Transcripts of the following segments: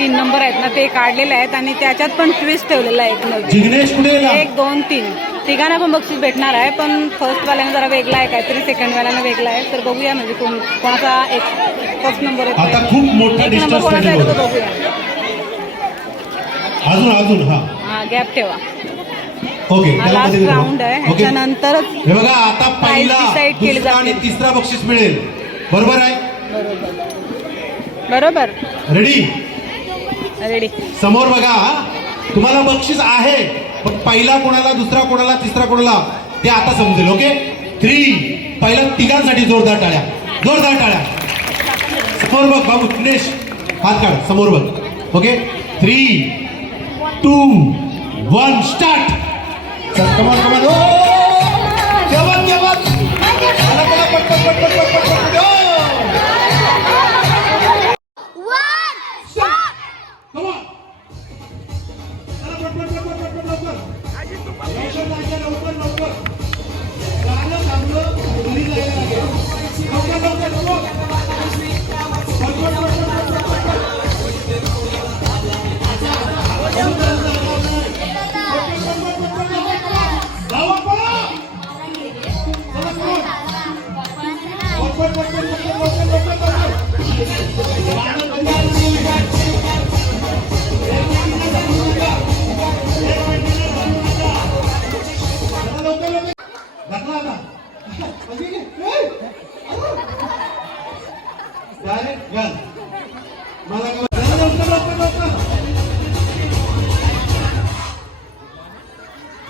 3 number आहेत ना ते काढलेले आहेत आणि त्याच्यात पण ट्विस्ट ठेवलेला आहे जिग्नेश कुठे गेला? 1 2 3 तिघांना पण बक्षीस भेटणार आहे, पण फर्स्ट वाल्याने जरा वेगळा आहे काहीतरी, सेकंड वाल्याने वेगळा आहे. तर बघूया म्हणजे कोणाचा फर्स्ट नंबर आहे, आता खूप मोठा एक नंबर कोणाचा आहे तो बघूया. अजून हा गॅप ठेवा. ओके, लास्ट राऊंड आहे, ह्याच्यानंतरच हे बघा आता पहिला डिसाईड केली दुसरा आणि जाते. तिसरा बक्षीस मिळेल. बरोबर आहे? बरोबर. रेडी समोर बघा, तुम्हाला बक्षीस आहे, पण पहिला कोणाला, दुसरा कोणाला, तिसरा कोणाला ते आता समजेल. ओके 3 पहिला तिघांसाठी जोरदार टाळ्या, जोरदार टाळ्या. समोर बघ बाबू, दिनेश हात काढ, समोर बघ. Okay 3 2 1 start. कमान कमान, जेवण जेवण,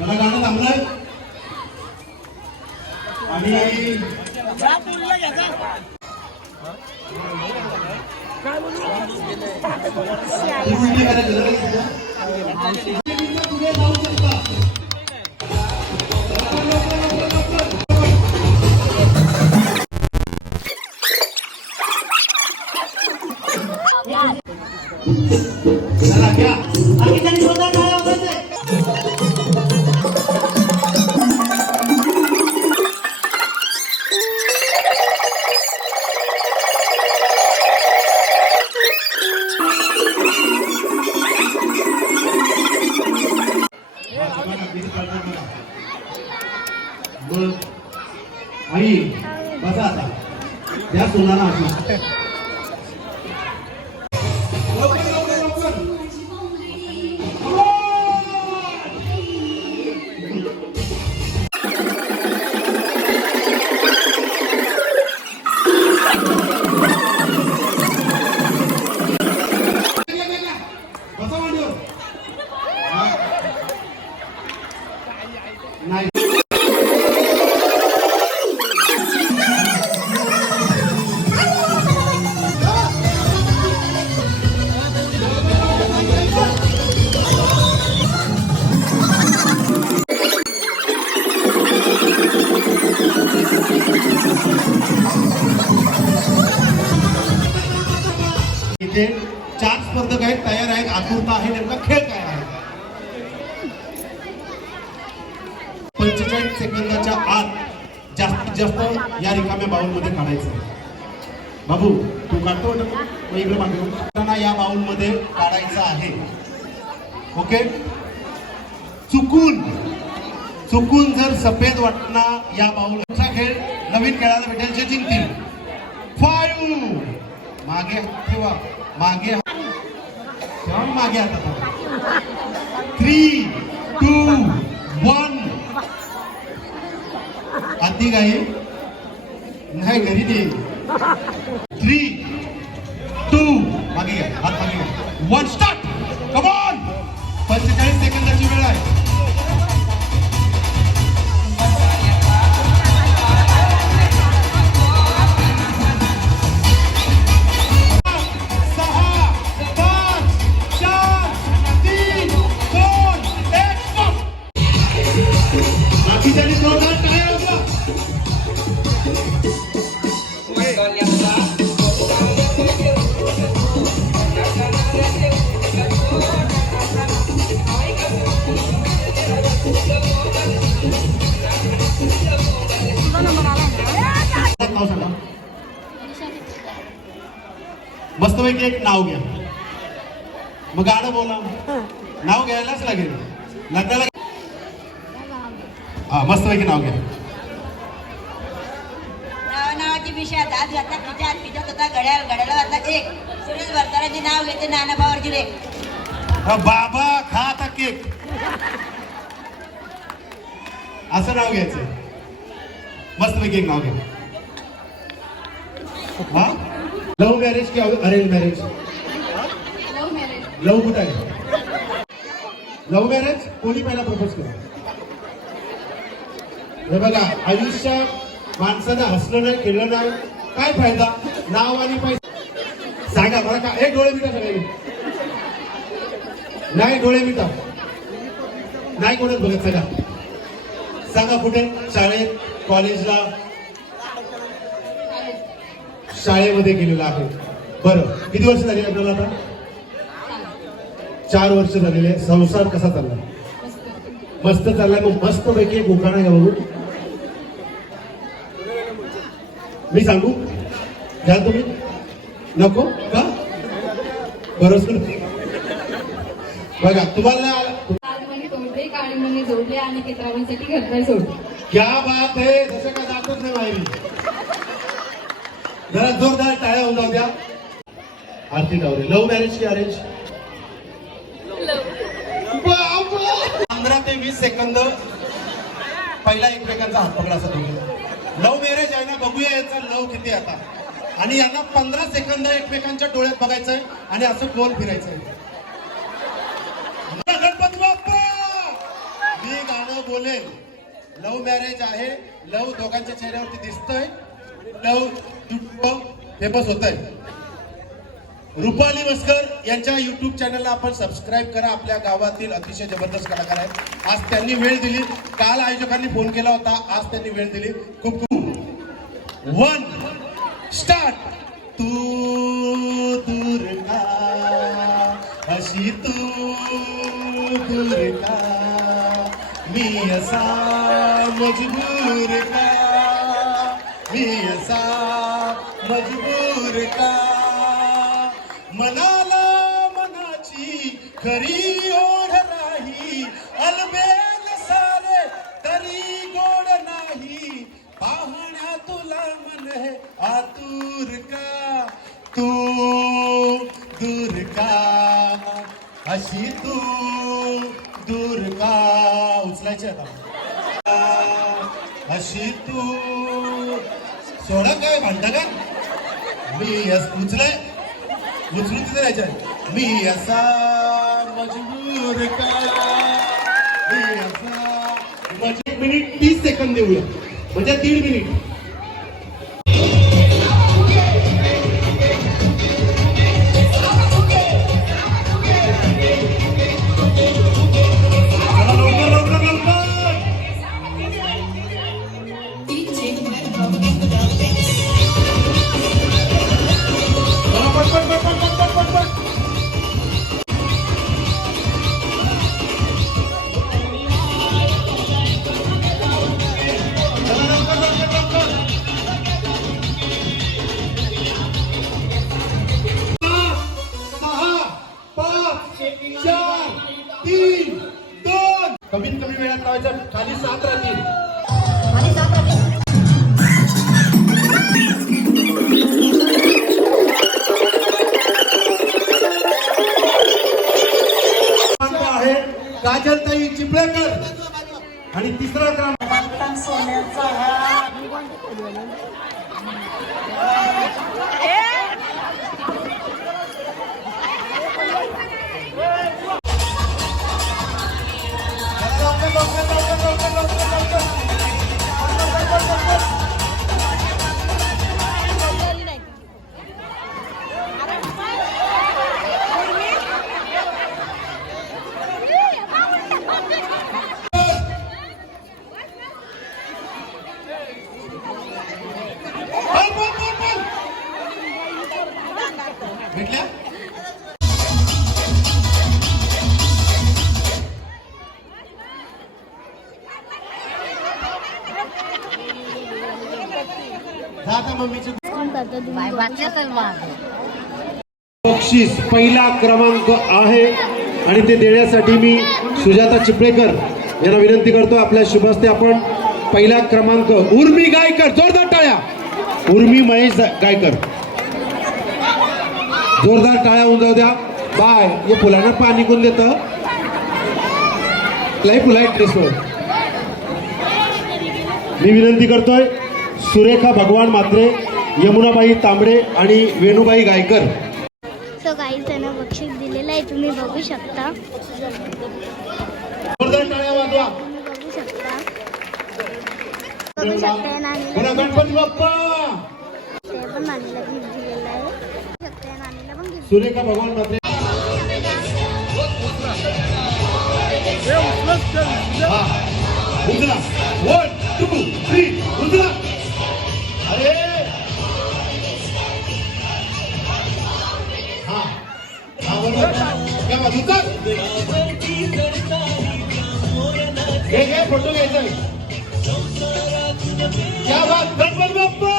मला गाणं थांबलंय आणि आई बसा आता त्या सोनाला असणार. नाही इथे 4 स्पर्धक आहेत, तयार आहेत, आतुरता आहे. नेमका खेळ काय आहे? 45 सेकंदाच्या आत जास्तीत जास्त या रिकाम्या बाउलमध्ये काढायचं. बाबू तू काढतो ना, इकडे मागे या बाउलमध्ये काढायचं आहे. ओके, चुकून जर सफेद वाटणा या बाउलचा खेळ नवीन खेळायला भेटेल, जे जिंकतील. 5 मागे ठेवा, मागे ठेवा, मागे हातात. 3 2 1 आधी काही नाही, घरी दे. 3 2 मागे घ्या, हात मागे घ्या. 1 स्टार्ट. Come on. 45 सेकंदाची वेळ आहे. मस्तपैकी एक नाव घ्या. मग गाणं बोला, नाव घ्यायलाच लागेल. लग्नाला हा मस्तपैकी नाव घ्या. नावाची विषयात आज घातला खिचात पिजात होता घड्याळ घड्याला घातला एक सुरेश भरताराचे नाव घेते नाना भावाची रे. बाबा खा आता केक असं नाव घ्यायचं. मस्तपैकी एक नाव घ्या. हा लव्ह मॅरेज की अरेंज मॅरेज? लव्ह कुठं आहे? लव्ह मॅरेज कोणी पहिला प्रपोज केलं? हे बघा, आयुष्यात माणसानं हसलं नाही केलं नाही काय फायदा? नाव आणि पैसा सांगा मला का. एक डोळे मिटा सगळ्यांनी, नाही डोळे मिटा, नाही कोणच बघत. सांगा सांगा कुठे? शाळेत, कॉलेजला, शाळेमध्ये गेलेला आहे. बरं, किती वर्ष झाली आपल्याला? आता 4 वर्ष झालेले. संसार कसा चालला? मस्त चाललाय. मग मस्त पैकी एक उखाणा घ्या बघू. मी सांगू? घ्या तुम्ही? नको का? बरोबर. बघा तुम्हाला काळीमध्ये जोडले आणि केत्रावांसाठी घरदार सोडले. क्या बात आहे. जसं का जातच नाही माहिती. जरा जोरदार टाळ्या होऊन जाऊ द्या. आरती डावरे, लव्ह मॅरेज की अरेंज? 15 ते 20 सेकंद पहिला एकमेकांचा हात पकडा असा दोघे. लव्ह मॅरेज आहे ना, बघूया याचा लव किती आता. आणि यांना 15 सेकंद एकमेकांच्या डोळ्यात बघायचंय आणि असं गोल फिरायचंय. गणपती बाप्पा. मी गाणं बोलेल. लव्ह मॅरेज आहे, लव दोघांच्या चेहऱ्यावरती दिसतंय, लव फेमस होत आहे. रुपाली मस्कर यांच्या युट्यूब चॅनलला आपण सबस्क्राईब करा. आपल्या गावातील अतिशय जबरदस्त कलाकार आहेत. आज त्यांनी वेळ दिली. काल आयोजकांनी फोन केला होता, आज त्यांनी वेळ दिली. खूप खूप. 1 स्टार्ट. तू दूर का अशी तू दूर का मी असा मजबूर का मी असा मजबूर का मनाला मनाची खरी ओढ नाही अलबेल सारे तरी गोड नाही पाहण्या तुला मन है आतुर का तू दूर का अशी तू दूर का. उचलायचे आता. अशी तू सोडा काय भांडा का? मी उचलाय उचलून तिथे राहायचं. मी असा मजबूर का मी असा. 1 मिनिट 30 सेकंद देऊया म्हणजे 3 मिनिट. कमीत कमी वेळात लावायचं. खाली 7 राहतील. आहे काजलताई चिपळेकर आणि तिसरा क्रमांक भेटल्या. आता मम्मीची बाय बाकी असेल मग बक्षीस पहिला क्रमांक आहे आणि ते देण्यासाठी मी सुजाता चिपळेकर यांना विनंती करतो. आपल्या शुभ हस्ते आपण पहिला क्रमांक उर्मी गायकर, जोरदार टाळ्या. उर्मी महेश गायकर, जोरदार टाळ्या होऊन जाऊ द्या. बाय हे फुलांना पाणी कोण देतं? फुलाय ड्रेसवर. मी विनंती करतोय सुरेखा भगवान म्हात्रे, यमुनाबाई तांबडे आणि वेणुबाई गायकर. सो गाईज त्यांना बक्षीस दिलेलं आहे, तुम्ही बघू शकता. जोरदार टाळ्या वाजवा. बघू शकता नानीला गणपती बाप्पा. ते पण नानीला गिफ्ट दिलेलं आहे. बघू शकता नानीला पण गिफ्ट. सुरेखा भगवान म्हात्रे. उचला. 1 2 3 उचला. अरे हा क्या बात उचल. हे फोटो घ्यायचा. क्या बात. गणपती बाप्पा.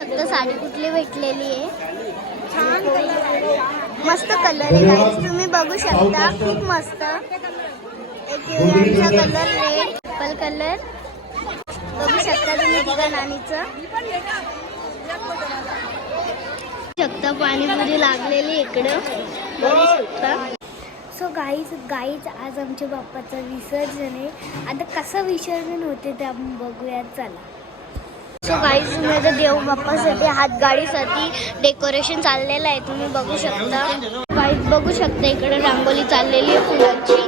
फक्त साडी कुठली भेटलेली आहे. छान कलर आहे, मस्त कलर आहे गाईज, तुम्ही बघू शकता. खूप मस्त. एक यांचा कलर रेड, पर्पल कलर बघू शकता तुम्ही तिघा नानीचं. शकता पाणीपुरी लागलेली इकडं बघू शकता. सो गाईज आज आमच्या बाप्पाचं विसर्जन आहे. आता कसं विसर्जन होते ते आपण बघूयात, चला. सो गाईज तुम्ही आता देव बाप्पासाठी हातगाडीसाठी डेकोरेशन चाललेलं आहे, तुम्ही बघू शकता. गाईज बघू शकता इकडे रांगोली चाललेली आहे फुलाची.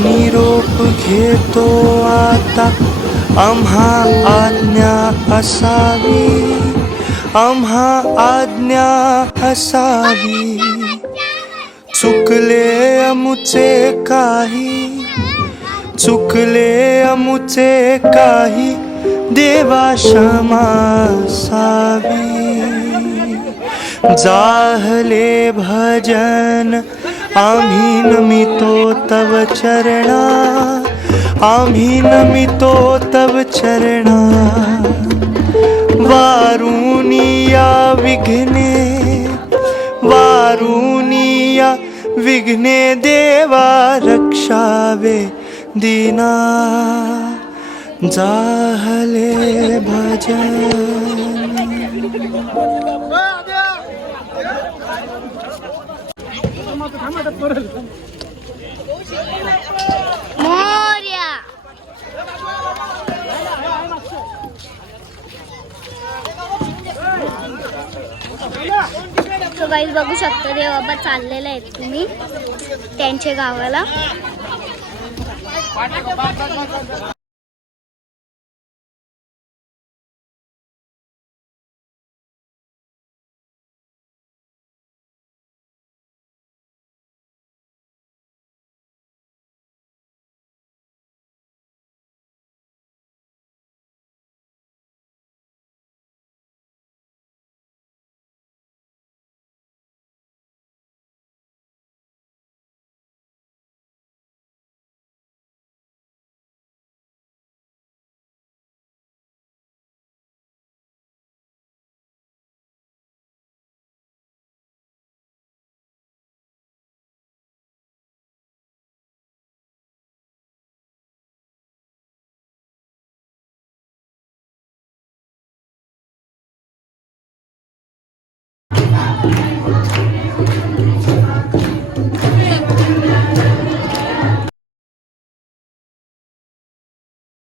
निरोप घेतो आता, आम्हा आज्ञा असावी, आम्हा आज्ञा असावी. चुकले अमुचे काही, चुकले अमुचे काही, देवा क्षमा असावी. जाहले भजन आम्ही नमितो तव चरणा, आम्ही नमितो तव चरणा. वारुनिया विघ्ने, वारुनिया विघ्ने, देवा रक्षावे दीना. जाहले भजन. मोरया. सो गाईज बघू शकता देव बाबा चाललेले आहेत तुम्ही त्यांच्या गावाला.